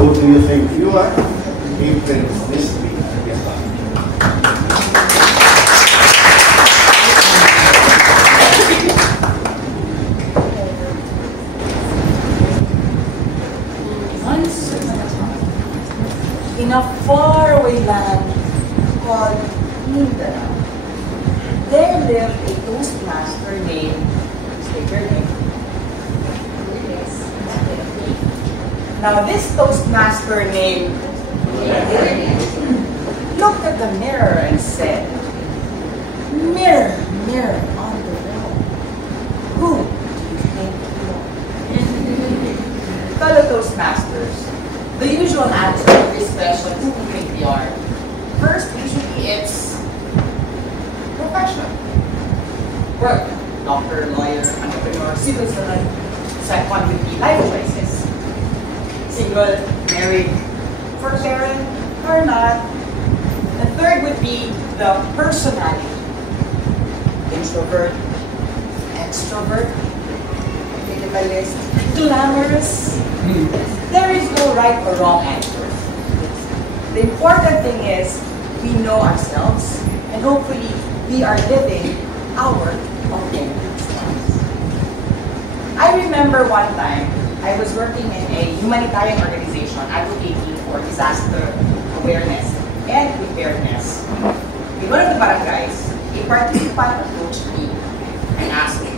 Who do you think you are? April Mystery. Once upon a time, in a faraway land called Mindanao, there lived a Toastmaster named, state your name. Now this Toastmaster named looked at the mirror and said, "Mirror, mirror on the wall, who do you think you are?" Fellow Toastmasters, the usual answer to this question, who do you think we are? First, usually it's profession. Work, doctor, lawyer, entrepreneur, civil servant. Second would be life choices. Single, married, forbearing, or not. The third would be the personality. Introvert, extrovert, minimalist, glamorous. There is no right or wrong answer. The important thing is we know ourselves and hopefully we are living our authentic selves. I remember one time I was working in a humanitarian organization advocating for disaster awareness and preparedness. In one of the barangays, a participant approached me and asked me,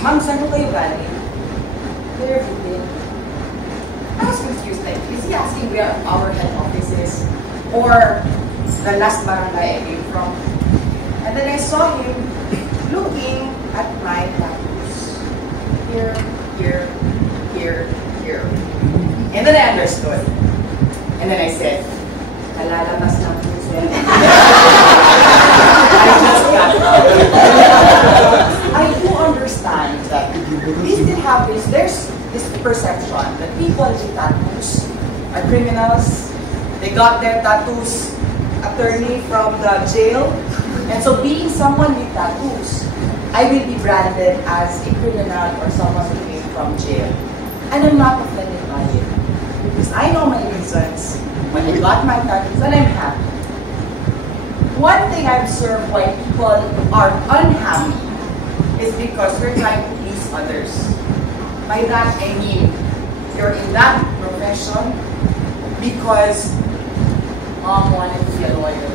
"Ma'am, saan po kayo galing?" "Where have you been?" I was confused, like, is he asking where our head office is? Or the last barangay I came from? And then I saw him looking at my tattoos. Here, here, here, here. And then I understood. And then I said, "Kalalamas lang po siya." I just got out. I do understand that we still have this, there's this perception that people with tattoos are criminals. They got their tattoos attorney from the jail. And so being someone with tattoos, I will be branded as a criminal or someone who came from jail. And I'm not offended by it. Because I know my reasons when I got my tattoos and I'm happy. One thing I've observed why people are unhappy is because we're trying to please others. By that I mean, you're in that profession because mom wanted to be a lawyer,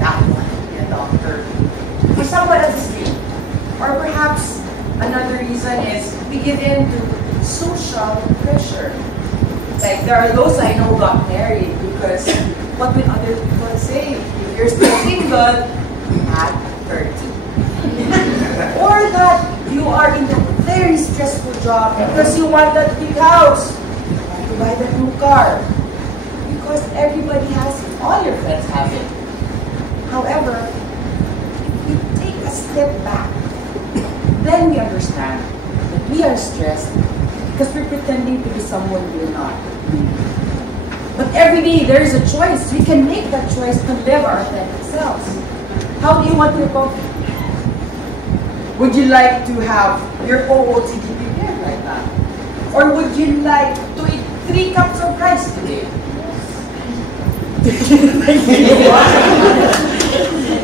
dad wanted to be a doctor, for someone else's dream. Or perhaps another reason is we give in to social pressure. Like there are those I know who got married because what will other people say if you're still single at 30? Or that you are in a very stressful job because you want that big house, you want to buy that new car. Because everybody has it, all your friends have it. However, if we take a step back, then we understand that we are stressed because we're pretending to be someone we're not. But every day there is a choice. We can make that choice to live our authentic selves. How do you want your coffee? Would you like to have your OOTD prepared like that? Or would you like to eat 3 cups of rice today?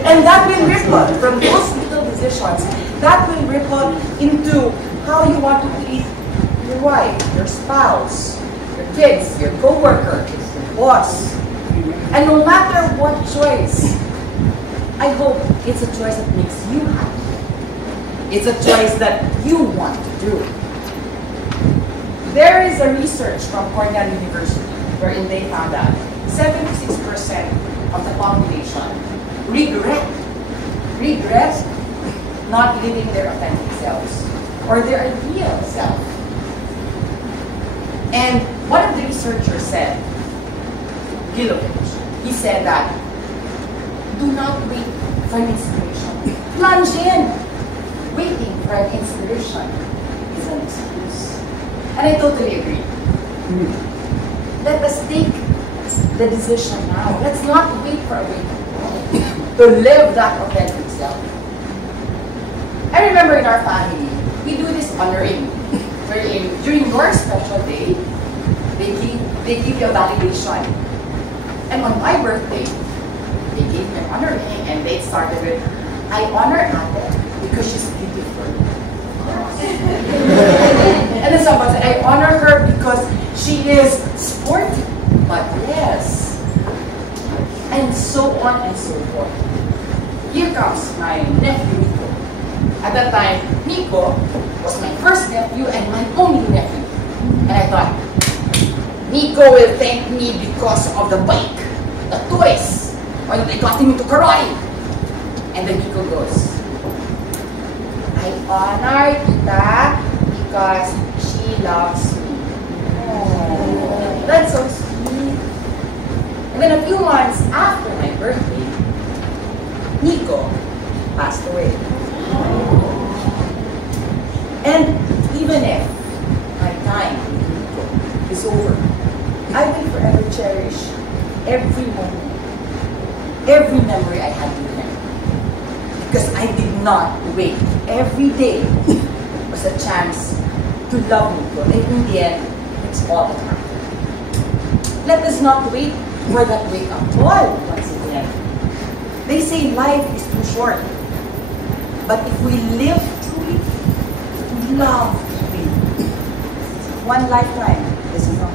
And that will ripple from those little decisions. That will ripple into how you want to treat your wife, your spouse, your kids, your co-worker, your boss. And no matter what choice, I hope it's a choice that makes you happy. It's a choice that you want to do. There is a research from Cornell University wherein they found that 76% of the population regret not living their authentic selves or their ideal self. And one of the researchers said, Gilovich, he said that do not wait for an inspiration. Plunge in. Waiting for an inspiration is an excuse. And I totally agree. Let us take the decision now. Let's not wait for a waiting to live that authentic self. I remember in our family, we do this honoring, wherein during your special day, they give they give you a validation. And on my birthday, they gave me an honor ring, and they started with, I honor Ate because she's beautiful. And then someone said, I honor her because she is sporty, but yes. And so on and so forth. Here comes my nephew, Nico. At that time, Nico was my first nephew and my only nephew. And I thought, Nico will thank me because of the bike, the toys, or they got him into karate. And then Nico goes, I honor Tita because she loves me. Oh, that's so sweet. And then a few months after my birthday, Nico passed away. And even if my time with Nico is over, I will forever cherish every moment, every memory I had with him. Because I did not wait. Every day was a chance to love Nico. And in the end, it's all that happened. Let us not wait for that wake-up call once again. They say life is too short. But if we live truly, love truly, one lifetime is enough.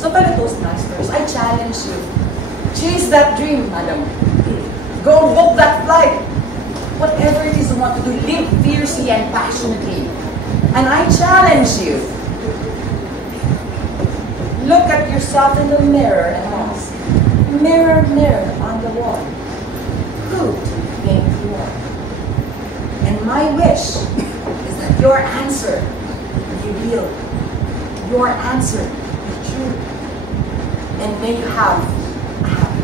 So for the Toastmasters, I challenge you. Chase that dream, madam. Go book that flight. Whatever it is you want to do, live fiercely and passionately. And I challenge you. Look at yourself in the mirror and ask, mirror, mirror on the wall, who do you think you are? And my wish is that your answer be real. Your answer be true. And may you have a happy